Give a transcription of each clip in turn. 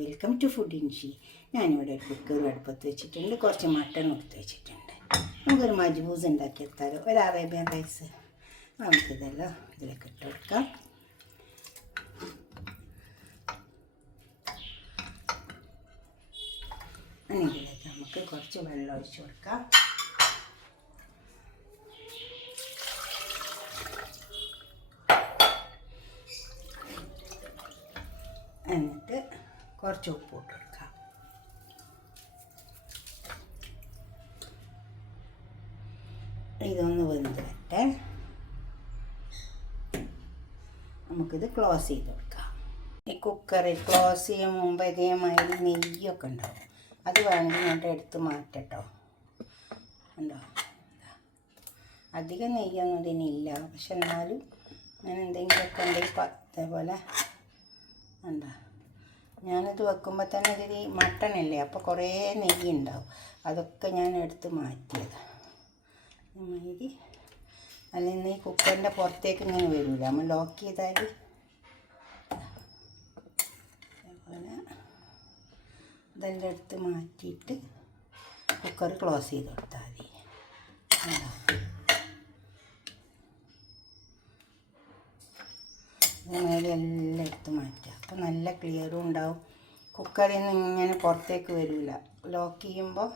Welcome to food ഇൻഷി. ഞാനിവിടെ ഒരു cooker അടുപ്പത്ത് വെച്ചിട്ടുണ്ട്, കുറച്ച് മട്ടൺ എടുത്ത് വെച്ചിട്ടുണ്ട്. നമുക്കൊരു മജ്ബൂസ് ഉണ്ടാക്കിയെടുത്താലോ, ഒരു അറേബ്യൻ റൈസ്. നമുക്കിതെല്ലാം ഇതിലേക്ക് ഇട്ട് കൊടുക്കാം. ഇതിലേക്ക് നമുക്ക് കുറച്ച് വെള്ളം ഒഴിച്ച് കൊടുക്കാം. എന്നിട്ട് കുറച്ച് ഉപ്പ് ഇട്ട് കൊടുക്കാം. ഇതൊന്ന് വെന്ത് വരട്ടെ. നമുക്കിത് ക്ലോസ് ചെയ്ത് കൊടുക്കാം. ഈ കുക്കറിൽ ക്ലോസ് ചെയ്യാൻ മുമ്പ് ഇതേമാതിരി നെയ്യൊക്കെ ഉണ്ടാവും. അത് വേണമെങ്കിൽ ഞാൻ എടുത്ത് മാറ്റട്ടോ. ഉണ്ടോ, അധികം നെയ്യൊന്നും ഇതിനില്ല, പക്ഷെ എന്നാലും ഞാൻ എന്തെങ്കിലുമൊക്കെ ഉണ്ടെങ്കിൽ അതേപോലെ എന്താ, ഞാനിത് വെക്കുമ്പോൾ തന്നെ ഇതിൽ മട്ടണല്ലേ, അപ്പോൾ കുറേ നെയ്യ് ഉണ്ടാവും. അതൊക്കെ ഞാൻ എടുത്ത് മാറ്റിയത്. ഇതുമാതിരി അല്ലെങ്കിൽ ഈ കുക്കറിൻ്റെ പുറത്തേക്ക് ഇങ്ങനെ വരില്ല, നമ്മൾ ലോക്ക് ചെയ്താൽ. അതേപോലെ ഇതെല്ലാം എടുത്ത് മാറ്റിയിട്ട് കുക്കർ ക്ലോസ് ചെയ്ത് കൊടുത്താൽ മതി. ഇതേമാതിരി എല്ലാം എടുത്ത് മാറ്റുക. അപ്പോൾ നല്ല ക്ലിയറും ഉണ്ടാവും. കുക്കറിൽ നിന്ന് ഇങ്ങനെ പുറത്തേക്ക് വരില്ല. ലോക്ക് ചെയ്യുമ്പോൾ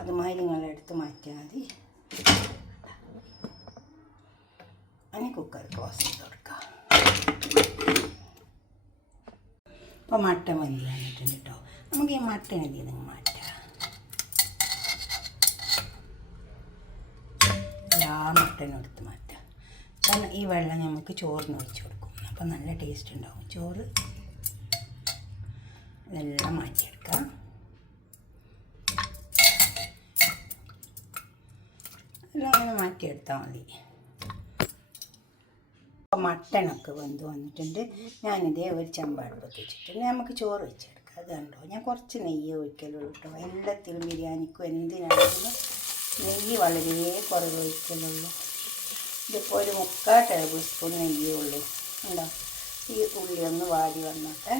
അതുമാതിരി നിങ്ങളെടുത്ത് മാറ്റിയാൽ മതി. അതിന് കുക്കർ ക്ലോസ് ചെയ്ത് കൊടുക്കുക. അപ്പോൾ മട്ടൻ വെന്ത് വന്നിട്ടുണ്ട് കേട്ടോ. നമുക്ക് ഈ മട്ടൻ ഇതിൽ നിന്ന് മാറ്റാം. എല്ലാ മട്ടനും എടുത്ത് മാറ്റാം. കാരണം ഈ വെള്ളം നമുക്ക് ചോറിന് ഒഴിച്ച് കൊടുക്കും. അപ്പോൾ നല്ല ടേസ്റ്റ് ഉണ്ടാവും ചോറ്. ഇതെല്ലാം മാറ്റിയെടുക്കാം. എല്ലാം അങ്ങനെ മാറ്റിയെടുത്താൽ മതി. അപ്പോൾ മട്ടനൊക്കെ വെന്ത് വന്നിട്ടുണ്ട്. ഞാനിതേ ഒരു ചെമ്പടുപ്പത്ത് വെച്ചിട്ടുണ്ട്. നമുക്ക് ചോറ് വെച്ചെടുക്കാം. അത് കണ്ടോ, ഞാൻ കുറച്ച് നെയ്യ് ഒഴിക്കലുള്ളൂ കേട്ടോ. എല്ലാത്തിലും ബിരിയാണിക്കും എന്തിനാണെങ്കിലും നെയ്യ് വളരെ കുറവ് ഒഴിക്കലുള്ളൂ. ഇതിപ്പോൾ ഒരു 3/4 ടേബിൾ സ്പൂൺ നെയ്യേ ഉള്ളൂ. ഉണ്ടോ, ഈ ഉള്ളി ഒന്ന് വാടി വന്നോട്ടെ.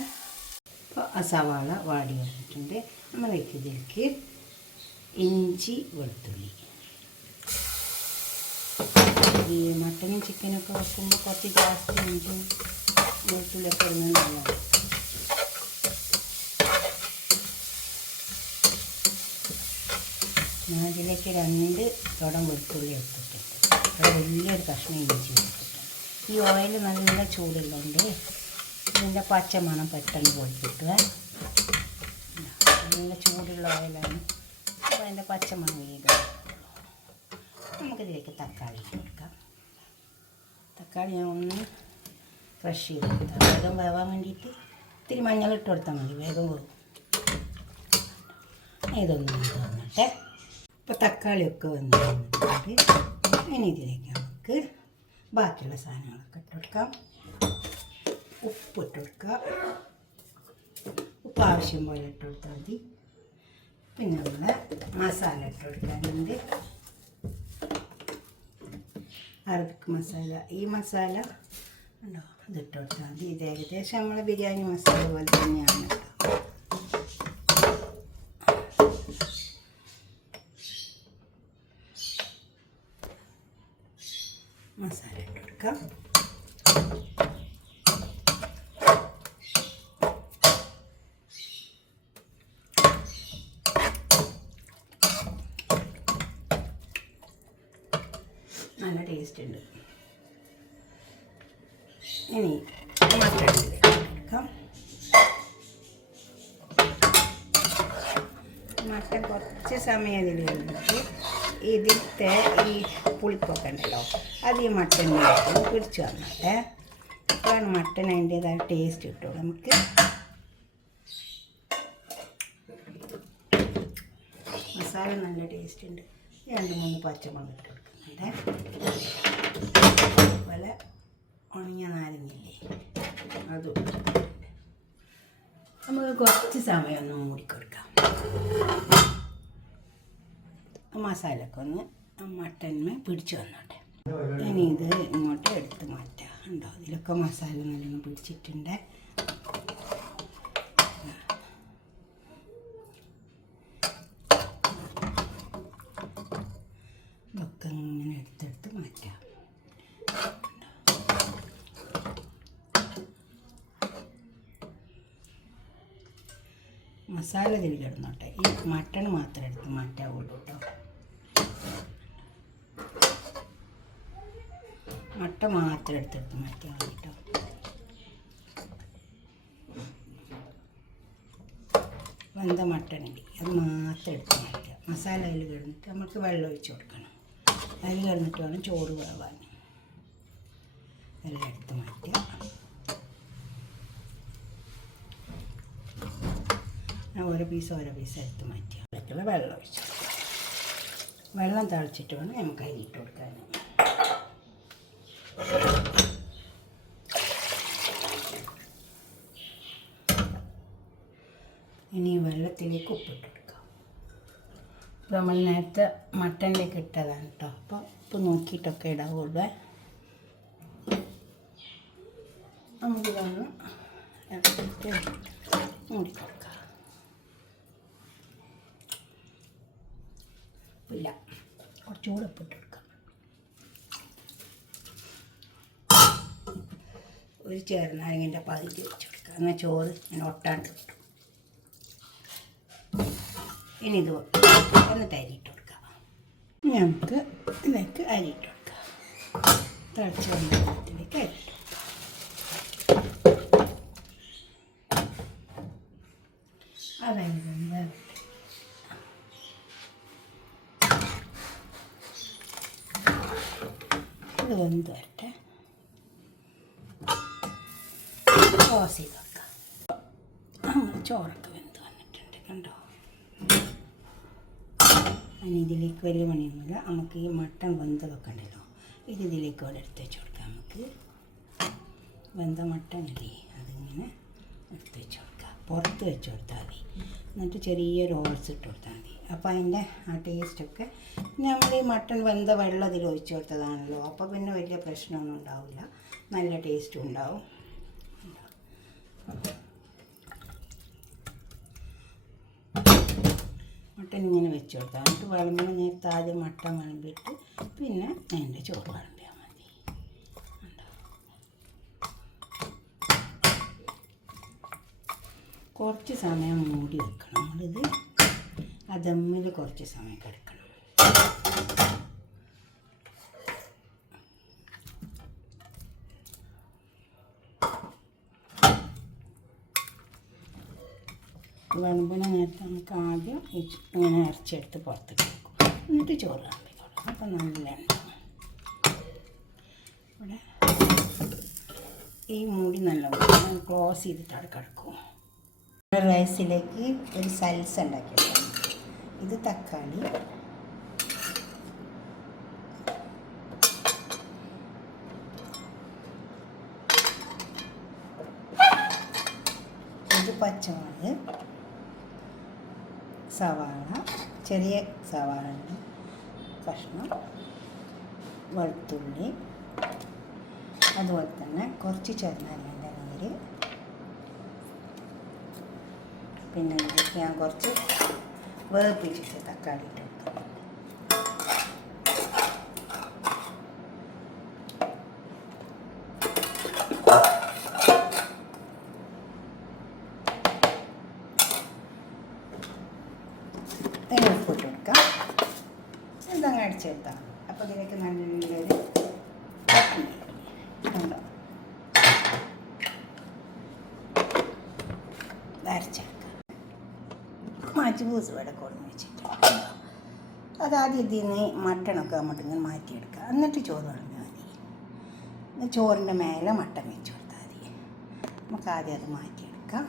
അപ്പോൾ ആ സവാള വാടി വന്നിട്ടുണ്ട്. നമ്മളേക്ക് ഇതിലേക്ക് ഇഞ്ചി വെളുത്തുള്ളി. ഈ മട്ടനും ചിക്കനൊക്കെ വെക്കുമ്പോൾ കുറച്ച് ജാസ്തി ഇഞ്ചും വെളുത്തുള്ളിയൊക്കെ ഇടുന്നത് നല്ലതാണ്. ഞാൻ ഇതിലേക്ക് 2 തുടം വെളുത്തുള്ളി എടുത്തിട്ടുണ്ട്. അത് വലിയൊരു കഷ്ണം ഇഞ്ചി എടുത്തിട്ടുണ്ട്. ഈ ഓയിൽ നല്ല ചൂടുള്ളതുകൊണ്ട് ഇതിൻ്റെ പച്ചമണം പെട്ടെന്ന് പോയി കിട്ടുക. നല്ല ചൂടുള്ള ഓയിലാണ്, അപ്പോൾ അതിൻ്റെ പച്ചമണം വേഗം. നമുക്കിതിലേക്ക് തക്കാളി കൊടുക്കാം. തക്കാളി ഞാൻ ഒന്ന് ക്രഷ് ചെയ്ത് കൊടുത്താൽ വേഗം വേവാൻ വേണ്ടിയിട്ട് ഇത്തിരി മഞ്ഞളിട്ട് കൊടുത്താൽ മതി, വേഗം പോകും. ഇതൊന്നും വന്നിട്ടെ. ഇപ്പോൾ തക്കാളിയൊക്കെ വന്ന് വന്നിട്ടുണ്ട്. ഇനി ഇതിലേക്ക് നമുക്ക് ബാക്കിയുള്ള സാധനങ്ങളൊക്കെ ഇട്ട് കൊടുക്കാം. ഉപ്പ് ഇട്ട് കൊടുക്കുക. ഉപ്പ് ആവശ്യം പോലെ ഇട്ട് കൊടുത്താൽ മതി. പിന്നെ നമ്മൾ മസാല ഇട്ട് കൊടുക്കാനുണ്ട്. അറബിക് മസാല. ഈ മസാല ഉണ്ടോ, അതിട്ട് കൊടുത്താൽ മതി. ഇത് ഏകദേശം നമ്മൾ ബിരിയാണി മസാല പോലെ തന്നെയാണ് കേട്ടോ. മസാല ഇട്ട് കൊടുക്കാം. നല്ല ടേസ്റ്റ് ഉണ്ട്. ഇനി മട്ടൺ എടുക്കാം. മട്ടൺ കുറച്ച് സമയം ഇതിൽ കഴിഞ്ഞിട്ട് ഇതിലത്തെ ഈ പുളിപ്പൊക്കെ ഉണ്ടല്ലോ, അത് ഈ മട്ടണിലേക്ക് പിടിച്ച് വന്നോട്ടെ. അപ്പോഴാണ് മട്ടൺ അതിൻ്റേതായ ടേസ്റ്റ് കിട്ടുള്ളൂ നമുക്ക്. മസാല നല്ല ടേസ്റ്റ് ഉണ്ട്. 2-3 പച്ചമുളക് ഇട്ട് കൊടുക്കുന്നുണ്ട്. അതുപോലെ ഉണങ്ങിയ നാരങ്ങയില്ലേ, അതും നമുക്ക് കുറച്ച് സമയം ഒന്ന് മൂടിക്കൊടുക്കാം. മസാലയൊക്കെ ഒന്ന് മട്ടണിന് പിടിച്ച് വന്നോട്ടെ. ഇനി ഇത് ഇങ്ങോട്ട് എടുത്ത് മാറ്റാം. ഉണ്ടോ, ഇതിലൊക്കെ മസാല നല്ലോണം പിടിച്ചിട്ടുണ്ട്. ഇതൊക്കെ ഇങ്ങനെ എടുത്തെടുത്ത് മാറ്റാം. മസാല ഇതിൽ കിടന്നോട്ടെ. ഈ മട്ടൺ മാത്രം എടുത്ത് മാറ്റാവുള്ളൂ കേട്ടോ. മട്ട മാത്രം എടുത്തെടുത്ത് മാറ്റിയാൽ മതി കേട്ടോ. വെന്ത മട്ടണില്ലേ, അത് മാത്രം എടുത്ത് മാറ്റുക. മസാല അതിൽ കിടന്നിട്ട് നമുക്ക് വെള്ളം ഒഴിച്ച് കൊടുക്കണം. അതിൽ കിടന്നിട്ട് വേണം ചോറ് വേവാൻ. എല്ലാം എടുത്ത് മാറ്റുക. ഓരോ പീസ് എടുത്ത് മാറ്റിയ അതിലേക്കുള്ള വെള്ളം ഒഴിച്ചു. വെള്ളം തളിച്ചിട്ട് വേണം നമുക്ക് അരിയിട്ട് കൊടുക്കാൻ. ഇനി വെള്ളത്തിലേക്ക് ഉപ്പിട്ട് കൊടുക്കാം. നമ്മൾ നേരത്തെ മട്ടനിലേക്ക് ഇട്ടതാണ് കേട്ടോ. അപ്പോൾ ഉപ്പ് നോക്കിയിട്ടൊക്കെ ഇടാവുള്ളൂ. നമുക്കിതൊന്ന് ഇറക്കിയിട്ട് മൂടി കൊടുക്കാം. ഇല്ല, കുറച്ചുകൂടെ ഉപ്പിട്ട് കൊടുക്കാം. ഒരു ചെറുനാരങ്ങൻ്റെ പകുതി വെച്ച് കൊടുക്കുക. എന്നാൽ ചോറ് ഇങ്ങനെ ഒട്ടാണ്ട് കിട്ടും. ഇനി ഇത് എന്നിട്ട് അരിയിട്ട് കൊടുക്കാം. നമുക്ക് ഇതിലേക്ക് അരിയിട്ട് കൊടുക്കാം. തിളച്ച വെള്ളത്തിലേക്ക് അരിയിട്ട് കൊടുക്കാം. അതായത് ഇത് വെന്ത് വരട്ടെ. ക്ലോസ് ചെയ്ത് വെക്കാം. അങ്ങനെ ചോറൊക്കെ വെന്ത് വന്നിട്ടുണ്ട് കണ്ടോ. അതിന് ഇതിലേക്ക് വലിയ പണിയൊന്നുമില്ല. നമുക്ക് ഈ മട്ടൺ വെന്തതൊക്കെ ഉണ്ടല്ലോ, ഇത് ഇതിലേക്ക് ഇവിടെ എടുത്ത് വെച്ച് കൊടുക്കാം. നമുക്ക് വെന്ത മട്ടൺ ഇല്ലേ, അതിങ്ങനെ എടുത്ത് വെച്ച് കൊടുക്കാം. പുറത്ത് വെച്ച് കൊടുത്താൽ മതി. എന്നിട്ട് ചെറിയൊരു ഹോൾസ് ഇട്ട് കൊടുത്താൽ മതി. അപ്പോൾ അതിൻ്റെ ആ ടേസ്റ്റൊക്കെ, നമ്മൾ ഈ മട്ടൺ വെന്ത വെള്ളം അതിൽ ഒഴിച്ച് കൊടുത്തതാണല്ലോ, അപ്പോൾ പിന്നെ വലിയ പ്രശ്നമൊന്നും ഉണ്ടാവില്ല. നല്ല ടേസ്റ്റും ഉണ്ടാവും. മട്ടൻ ഇങ്ങനെ വെച്ച് കൊടുത്താൽ എന്നിട്ട് വിളമ്പുന്ന നേരത്തെ ആദ്യം മട്ടൻ വിളമ്പിയിട്ട് പിന്നെ അതിൻ്റെ ചോറ് വിളമ്പിയാൽ മതി. കുറച്ച് സമയം മൂടി വെക്കണം. നമ്മളിത് ആ ദമ്മിൽ കുറച്ച് സമയം കിടക്കണം. വിളമ്പുന്ന നേരത്തെ നമുക്ക് ആദ്യം ഇങ്ങനെ ഇറച്ചിയെടുത്ത് പുറത്തേക്ക് വെക്കും. എന്നിട്ട് ചോറ് വിളമ്പിക്കോളും. അപ്പം നല്ല ഉണ്ടാവും. ഇവിടെ ഈ മൂടി നല്ല ക്ലോസ് ചെയ്തിട്ട് അവിടെ കിടക്കും. റൈസിലേക്ക് ഒരു സൽസ ഉണ്ടാക്കിയെടുക്കാം. ഇത് തക്കാളി, ഇത് പച്ചമുളക്, സവാള, ചെറിയ സവാള കഷ്ണം, വെളുത്തുള്ളി, അതുപോലെ തന്നെ കുറച്ച് ചെറുനാരങ്ങൻ്റെ നീര്, പിന്നെ ഇതിലേക്ക് ഞാൻ കുറച്ച് വേപ്പിച്ചിട്ട് തക്കാളി ഇട്ട് കൊടുക്കാം. അതിന് ഉപ്പിട്ട് കൊടുക്കാം. ഇതങ്ങ് അടിച്ചെടുത്താൽ അപ്പോൾ ഇതിലേക്ക് നല്ലൊരു ഉണ്ടോ അരച്ചെടുക്കാം. മജ്ബൂസ് ഇവിടെ കൊണ്ടു വെച്ചിട്ട് അതാദ്യം ഇതിൽ നിന്ന് മട്ടണൊക്കെ അങ്ങോട്ട് ഇങ്ങനെ മാറ്റിയെടുക്കുക. എന്നിട്ട് ചോറ് വിളമ്പിയാൽ മതി. ചോറിൻ്റെ മേലെ മട്ടൻ വെച്ച് കൊടുത്താൽ മതി. നമുക്ക് ആദ്യം അത് മാറ്റിയെടുക്കാം.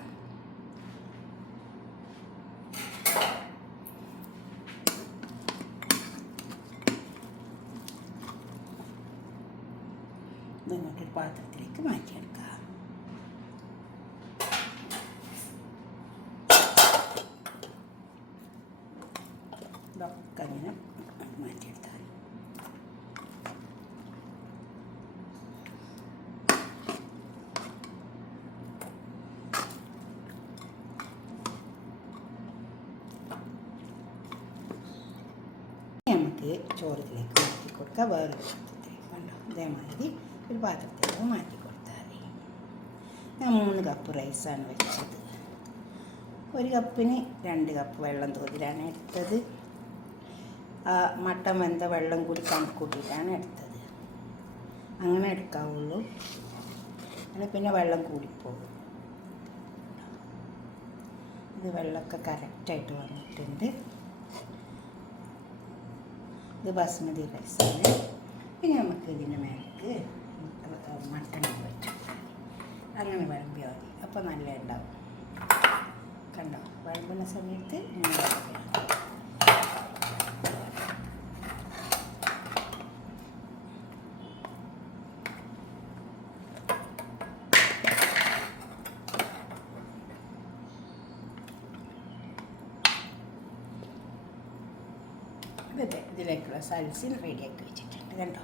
ഇങ്ങോട്ടൊരു പാത്രത്തിലേക്ക് മാറ്റിയെടുക്കുക. ഇതൊക്കെ ഇങ്ങനെ മാറ്റിയെടുത്താൽ നമുക്ക് ചോറിലേക്ക് മാറ്റി കൊടുക്കുക. വേറൊരു പാത്രത്തിലേക്ക് കണ്ടോ, ഇതേമാതിരി ഒരു പാത്രത്തിലേക്ക് മാറ്റി കൊടുത്താൽ മതി. ഞാൻ 3 കപ്പ് റൈസാണ് വെച്ചത്. 1 കപ്പിന് 2 കപ്പ് വെള്ളം തോതിലാണ് എടുത്തത്. മട്ടൻ വെന്ത വെള്ളം കൂടി കണക്കൂട്ടിയിട്ടാണ് എടുത്തത്. അങ്ങനെ എടുക്കാവുള്ളൂ, അല്ലെങ്കിൽ പിന്നെ വെള്ളം കൂടിപ്പോകും. ഇത് വെള്ളമൊക്കെ കറക്റ്റായിട്ട് വന്നിട്ടുണ്ട്. ഇത് ബസ്മതി റൈസാണ്. പിന്നെ നമുക്ക് ഇതിൻ്റെ മേലേക്ക് മട്ടൺ വെച്ചു അങ്ങനെ വിളമ്പിയാൽ മതി. അപ്പോൾ നല്ല ഉണ്ടാവും. കണ്ടോ, വിളമ്പുന്ന സമയത്ത് ഇതിലേക്കുള്ള സൽസിൻ റെഡിയാക്കി വെച്ചിട്ടുണ്ട്. കണ്ടോ,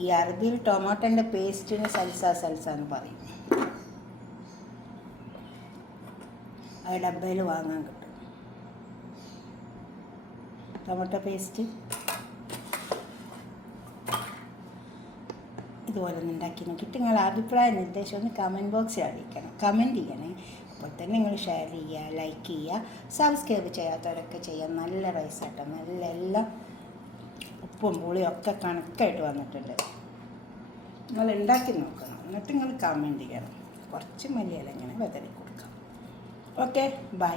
ഈ അറബിയിൽ ടൊമാറ്റോൻ്റെ പേസ്റ്റിന് സൽസ എന്ന് പറയും. ആ ഡബ്ബയിൽ വാങ്ങാൻ കിട്ടും ടൊമാറ്റോ പേസ്റ്റ്. ഇതുപോലെ ഒന്ന് ഉണ്ടാക്കി നോക്കിയിട്ട് നിങ്ങളുടെ അഭിപ്രായ നിർദ്ദേശം ഒന്ന് കമൻറ്റ് ബോക്സിൽ അറിയിക്കണം, കമൻറ്റ് ചെയ്യണേ. അപ്പോൾ തന്നെ നിങ്ങൾ ഷെയർ ചെയ്യുക, ലൈക്ക് ചെയ്യുക, സബ്സ്ക്രൈബ് ചെയ്യാത്തവരൊക്കെ ചെയ്യാം. നല്ല റൈസാട്ടോ, നല്ല എല്ലാം ഉപ്പും പുളിയും ഒക്കെ കണക്കായിട്ട് വന്നിട്ടുണ്ട്. നിങ്ങൾ ഉണ്ടാക്കി നോക്കണം, എന്നിട്ട് നിങ്ങൾ കമൻറ്റ് ചെയ്യണം. കുറച്ച് മല്ലിയില ഇങ്ങനെ വിതറി കൊടുക്കാം. Okay, by.